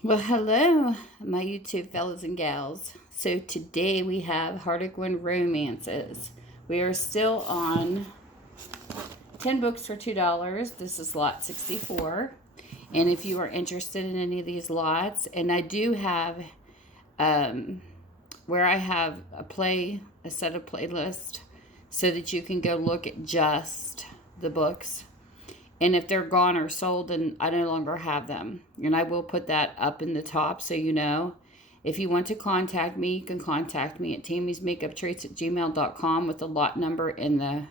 Well, hello, my YouTube fellas and gals. So today we have Harlequin Romances. We are still on 10 books for $2. This is lot 64. And if you are interested in any of these lots, and I do have where I have a set of playlists so that you can go look at just the books. And if they're gone or sold, then I no longer have them. And I will put that up in the top so you know. If you want to contact me, you can contact me at tammysmakeuptreats@gmail.com with the lot number in the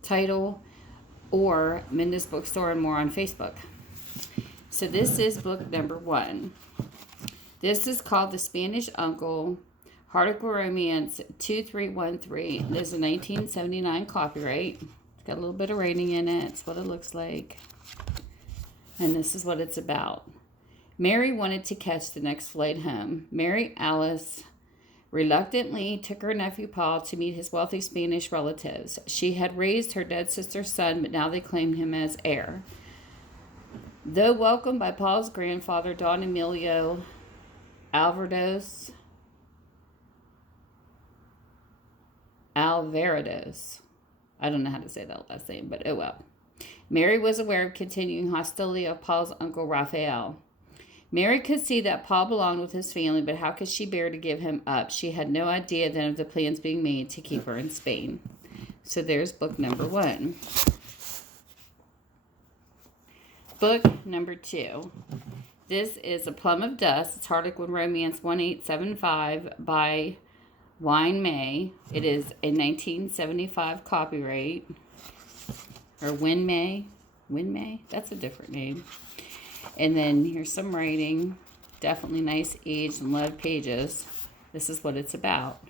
title, or Minda's Bookstore and more on Facebook. So this is book number 1. This is called The Spanish Uncle, Harlequin Romance 2313. There's a 1979 copyright. It's got a little bit of writing in it. It's what it looks like. And this is what it's about. Mary wanted to catch the next flight home. Mary Alice reluctantly took her nephew Paul to meet his wealthy Spanish relatives. She had raised her dead sister's son, but now they claimed him as heir. Though welcomed by Paul's grandfather, Don Emilio Alvarados, I don't know how to say that last name, but oh well. Mary was aware of continuing hostility of Paul's uncle Raphael. Mary could see that Paul belonged with his family, but how could she bear to give him up? She had no idea then of the plans being made to keep her in Spain. So there's book number 1. Book number 2. This is A Plum of Dust. It's Harlequin Romance 1875 by Wynne May. It is a 1975 copyright. Or Wynne May. Wynne May? That's a different name. And then here's some writing. Definitely nice aged and loved pages. This is what it's about.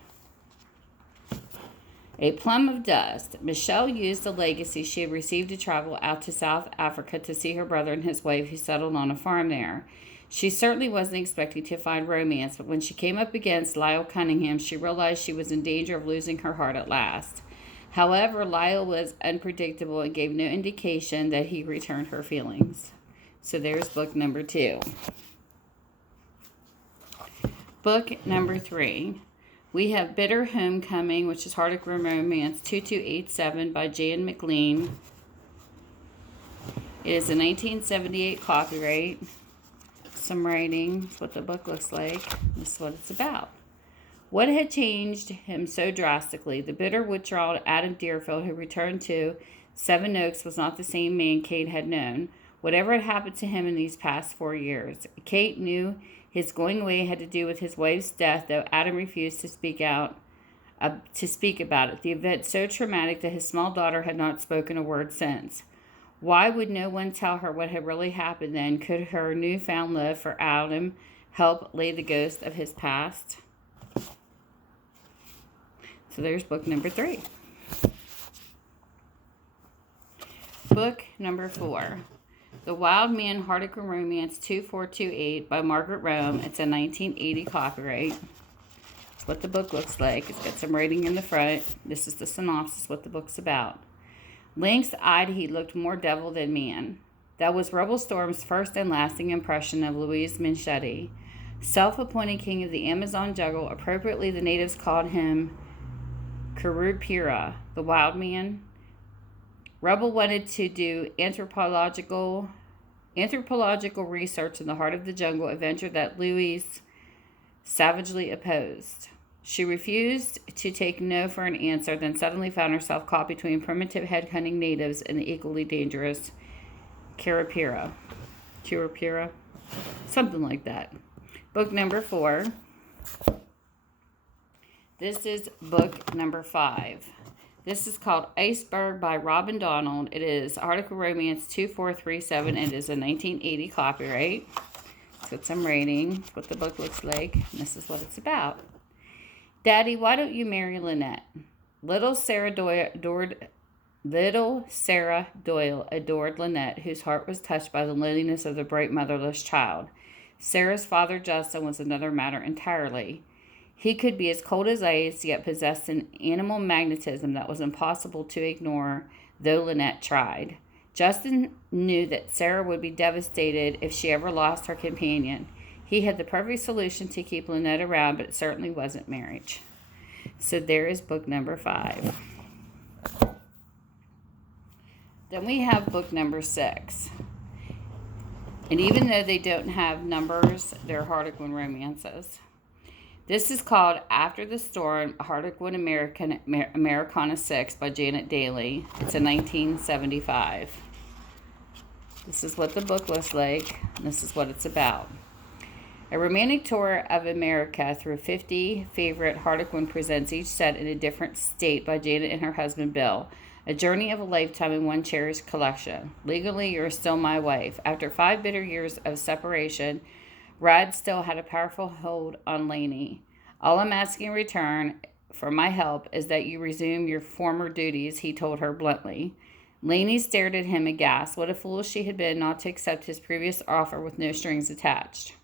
A Plum of Dust. Michelle used the legacy she had received to travel out to South Africa to see her brother and his wife who settled on a farm there. She certainly wasn't expecting to find romance, but when she came up against Lyle Cunningham, she realized she was in danger of losing her heart at last. However, Lyle was unpredictable and gave no indication that he returned her feelings. So there's book number 2. Book number 3. We have Bitter Homecoming, which is Harlequin Romance 2287 by Jan MacLean. It is a 1978 copyright. Some writing. That's what the book looks like. This is what it's about. What had changed him so drastically? The bitter, withdrawal Adam Deerfield, who returned to Seven Oaks, was not the same man Kate had known. Whatever had happened to him in these past 4 years, Kate knew his going away had to do with his wife's death, though Adam refused to speak about it. The event so traumatic that his small daughter had not spoken a word since. Why would no one tell her what had really happened then? Could her newfound love for Adam help lay the ghost of his past? So there's book number 3. Book number 4. The Wild Man Harlequin Romance 2428 by Margaret Rome. It's a 1980 copyright. That's what the book looks like. It's got some writing in the front. This is the synopsis, what the book's about. Lynx-eyed, he looked more devil than man. That was Rebel Storm's first and lasting impression of Louise Manchetti. Self-appointed king of the Amazon jungle, appropriately the natives called him Curupira, the wild man. Rebel wanted to do anthropological research in the heart of the jungle, a venture that Louise savagely opposed. She refused to take no for an answer, then suddenly found herself caught between primitive head-hunting natives and the equally dangerous Curupira. Something like that. Book number 4. This is book number 5. This is called Iceberg by Robyn Donald. It is Harlequin Romance 2437. It is a 1980 copyright. It's got some rating. It's what the book looks like. And this is what it's about. Daddy, why don't you marry Lynette? Little Sarah Doyle adored Lynette, whose heart was touched by the loneliness of the bright motherless child. Sarah's father, Justin, was another matter entirely. He could be as cold as ice, yet possessed an animal magnetism that was impossible to ignore, though Lynette tried. Justin knew that Sarah would be devastated if she ever lost her companion. He had the perfect solution to keep Lynette around, but it certainly wasn't marriage. So there is book number 5. Then we have book number 6. And even though they don't have numbers, they're Harlequin romances. This is called After the Storm, Harlequin Americana 6 by Janet Dailey. It's a 1975. This is what the book looks like, and this is what it's about. A romantic tour of America through 50 favorite Harlequin presents each set in a different state by Janet and her husband Bill. A journey of a lifetime in one cherished collection. Legally, you're still my wife. After 5 bitter years of separation, Rad still had a powerful hold on Lainey. All I'm asking in return for my help is that you resume your former duties, he told her bluntly. Lainey stared at him aghast. What a fool she had been not to accept his previous offer with no strings attached.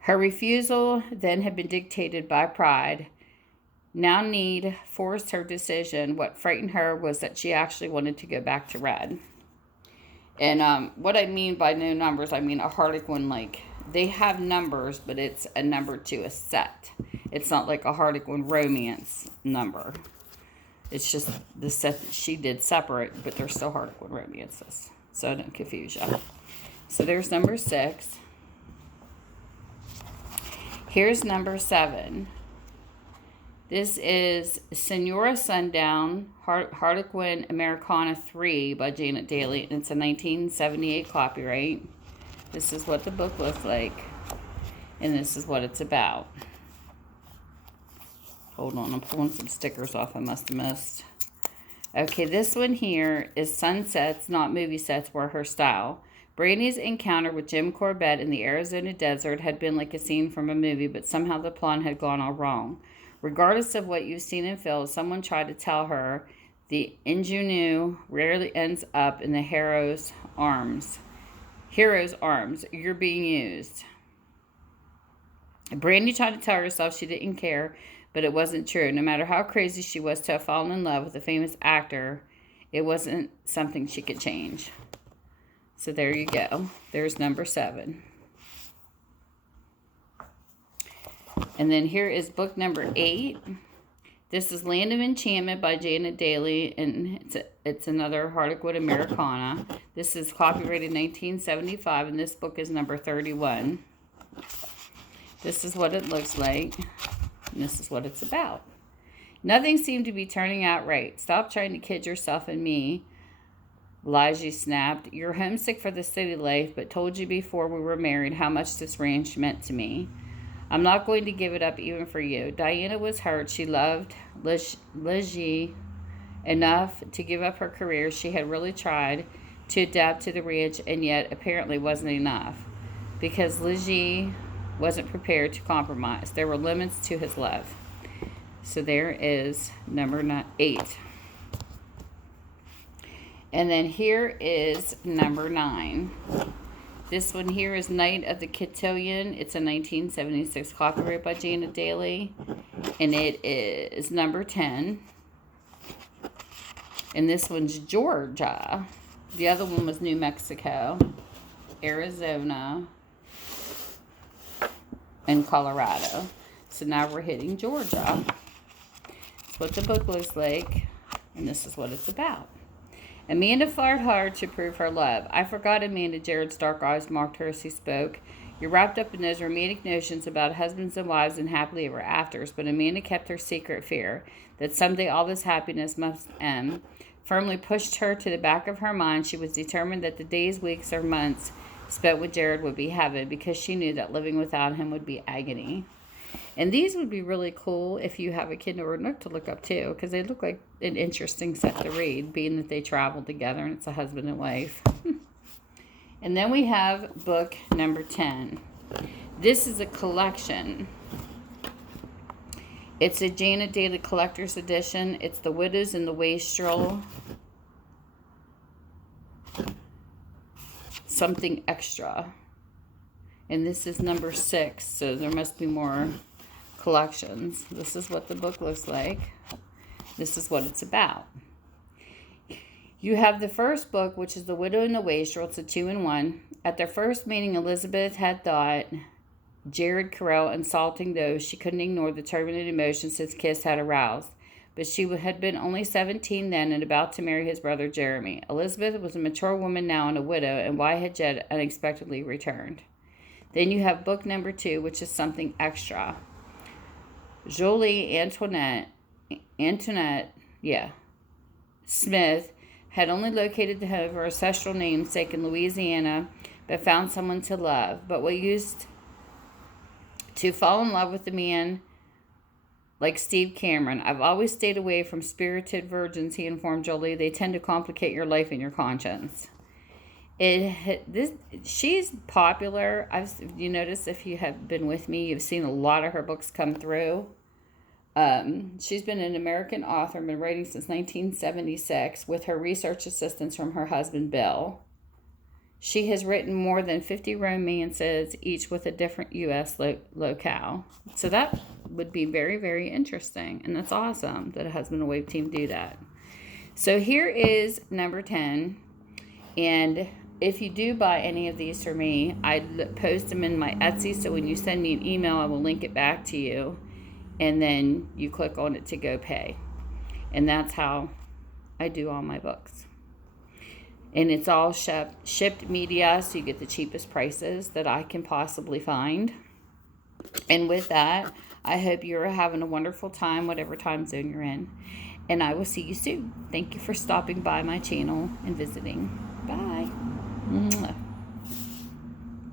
Her refusal then had been dictated by pride. Now need forced her decision. What frightened her was that she actually wanted to go back to Red. And what I mean by no numbers, I mean a Harlequin, like, they have numbers, but it's a number to a set. It's not like a Harlequin romance number. It's just the set that she did separate, but they're still Harlequin romances. So I don't confuse you. So there's number 6. Here's number 7. This is Sonora Sundown, Harlequin Americana 3 by Janet Dailey, and it's a 1978 copyright. This is what the book looks like, and this is what it's about. Hold on, I'm pulling some stickers off I must have missed. Okay, this one here is sunsets, not movie sets, were her style. Brandy's encounter with Jim Corbett in the Arizona desert had been like a scene from a movie, but somehow the plot had gone all wrong. Regardless of what you've seen and felt, someone tried to tell her the ingenue rarely ends up in the hero's arms. Hero's arms. You're being used. Brandy tried to tell herself she didn't care, but it wasn't true. No matter how crazy she was to have fallen in love with a famous actor, it wasn't something she could change. So there you go. There's number 7. And then here is book number 8. This is Land of Enchantment by Janet Dailey, and it's another Harlequin Americana. This is copyrighted 1975, and this book is number 31. This is what it looks like, and this is what it's about. Nothing seemed to be turning out right. Stop trying to kid yourself and me, Lige snapped. You're homesick for the city life, but told you before we were married how much this ranch meant to me. I'm not going to give it up even for you. Diana was hurt. She loved Lige enough to give up her career. She had really tried to adapt to the ranch, and yet apparently wasn't enough because Lige wasn't prepared to compromise. There were limits to his love. So there is number 8. And then here is number 9. This one here is Night of the Cotillion. It's a 1976 copyright by Janet Dailey. And it is number 10. And this one's Georgia. The other one was New Mexico, Arizona, and Colorado. So now we're hitting Georgia. That's what the book looks like. And this is what it's about. Amanda fought hard to prove her love. I forgot, Amanda. Jared's dark eyes mocked her as he spoke. You're wrapped up in those romantic notions about husbands and wives and happily ever afters, but Amanda kept her secret fear that someday all this happiness must end. Firmly pushed her to the back of her mind. She was determined that the days, weeks, or months spent with Jared would be heaven because she knew that living without him would be agony. And these would be really cool if you have a Kindle or a Nook to look up too, because they look like an interesting set to read, being that they travel together and it's a husband and wife. And then we have book number 10. This is a collection. It's a Janet Dailey Collector's Edition. It's The Widows and the Wastrel. Something extra. And this is number 6, so there must be more collections. This is what the book looks like. This is what it's about. You have the first book, which is The Widow and the Wastrel. It's a 2-in-1. At their first meeting, Elizabeth had thought Jared Carell insulting those she couldn't ignore the turbulent emotions his kiss had aroused. But she had been only 17 then and about to marry his brother Jeremy. Elizabeth was a mature woman now and a widow, and why had Jed unexpectedly returned? Then you have book number 2, which is something extra. Jolie Antoinette, Smith had only located the home of her ancestral namesake in Louisiana, but found someone to love. But what used to fall in love with a man like Steve Cameron. I've always stayed away from spirited virgins, he informed Jolie. They tend to complicate your life and your conscience. She's popular. You notice if you have been with me, you've seen a lot of her books come through. She's been an American author, been writing since 1976 with her research assistance from her husband, Bill. She has written more than 50 romances, each with a different U.S. locale. So that would be very, very interesting. And that's awesome that a husband and wife team do that. So here is number 10. And if you do buy any of these for me, I post them in my Etsy. So when you send me an email, I will link it back to you. And then you click on it to go pay. And that's how I do all my books. And it's all shipped media, so you get the cheapest prices that I can possibly find. And with that, I hope you're having a wonderful time, whatever time zone you're in. And I will see you soon. Thank you for stopping by my channel and visiting. Bye. Mwah.